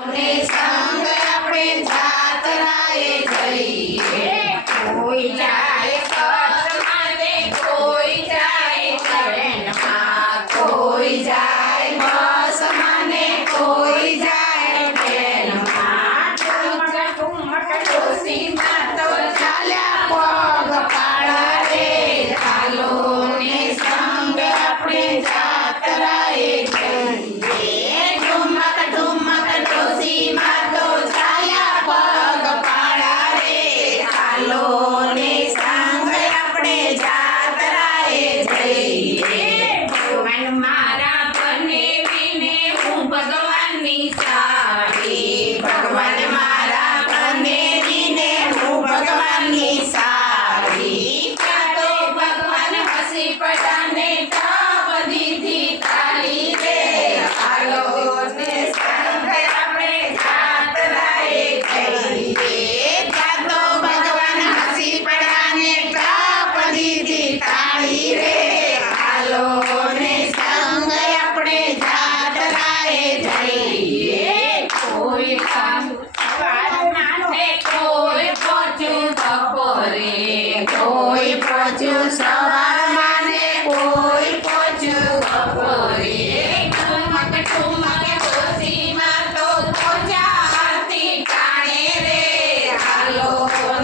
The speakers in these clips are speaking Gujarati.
સંગ આપણે જાત્રાએ જઈએ. કોઈ જાય કચ્છમાં, કોઈ જાય ટ્રેનમાં, કોઈ જાય બસમાં ને કોઈ જાય ટ્રેનમાં. ઠુમક ઠુમક ડોશીમાં તો ચાલ્યા પગપાળા રે. ચાલો ને સંગ આપણે જાત્રાએ જઈએ. ઠુમક ઠુમક ડોશીમાં તો ચાલ્યા પગપાળા રે. ચાલો ને સંગ આપણે જાત્રાએ જઈએ. ભગવાન મારા બનેવીને હું ભગવાનની સાડી. ભગવાન મારા બનેવીને હું ભગવાનની સાડી. ત્યાં તો ભગવાન હસી પડ્યા ને ટપ દીધી તાળી રે. હાલો ને સંગ આપણે જાત્રાએ જઈએ. ત્યાં તો ભગવાન હસી પડ્યા ને ટપ દીધી તાળી રે. હાલો ને સંગ આપણે જાત્રાએ જઈએ. કોઈ સવારમાં ને કોઈ પહોંચ્યું બપોરે. કોઈ પહોંચ્યું સવારમાં ને કોઈ પહોંચ્યું બપોરે. ઠુમક ઠુમક ડોશીમાં તો પહોંચ્યા આરતી ટાણે રે. હાલો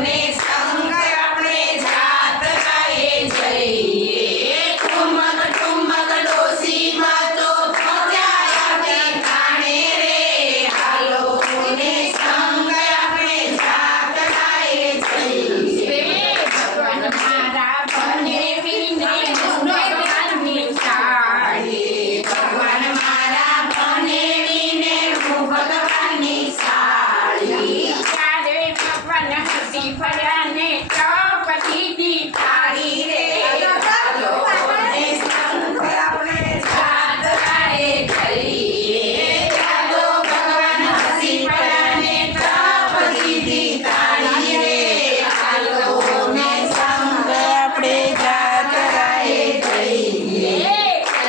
ને સંગ આપણે જાત્રાએ જઈએ. ઠુમક ઠુમક ડોશીમાં તો પહોંચ્યા આરતી ટાણે રે. હાલો ને સંગ આપણે જાત્રાએ જઈએ. ભગવાન મારા બનેવીને હું ભગવાનની સાડી. ભગવાન મારા બનેવીને હું ભગવાનની સાડી. ત્યારે ભગવાન હસી પડ્યા ને ટપ દીધી તાળી રે. ચાલો ને સંગ આપણે જાત્રાએ જઈએ. ચાલો ભગવાન હસી પડ્યા ને ટપ દીધી તાળી રે. ચાલો ને સંગ આપણે જાત્રાએ જઈએ.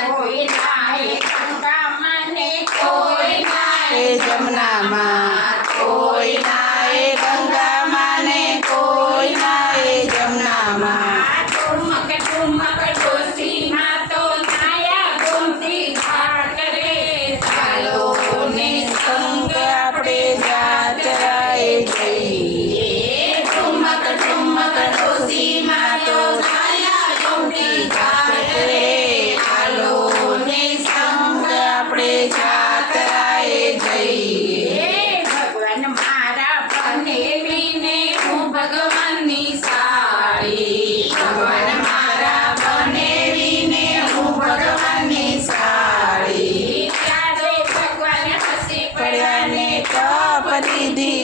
કોઈ નાય ગંગામાં ને કોઈ નાય જમનામાં. કોઈ નાય ગંગામાં ને કોઈ નાય જમનામાં. ઠુમક ઠુમક ડોશીમાં તો નાયા ગોમતી ઘાટ રે. ચાલો ને સંગ આપણે જાત્રાએ જઈએ. ઠુમક ઠુમક ડોશીમાં તો નાયા ગોમતી ઘાટ રે. ચાલો ને સંગ આપણે જાત્રાએ જઈએ. ભગવાન મારા બનેવીને હું ભગવાનની સાડી. ભગવાન મારા બનેવીને હું ભગવાનની સાડી. ત્યારે ભગવાન હસી પડ્યા ને ટપ દીધી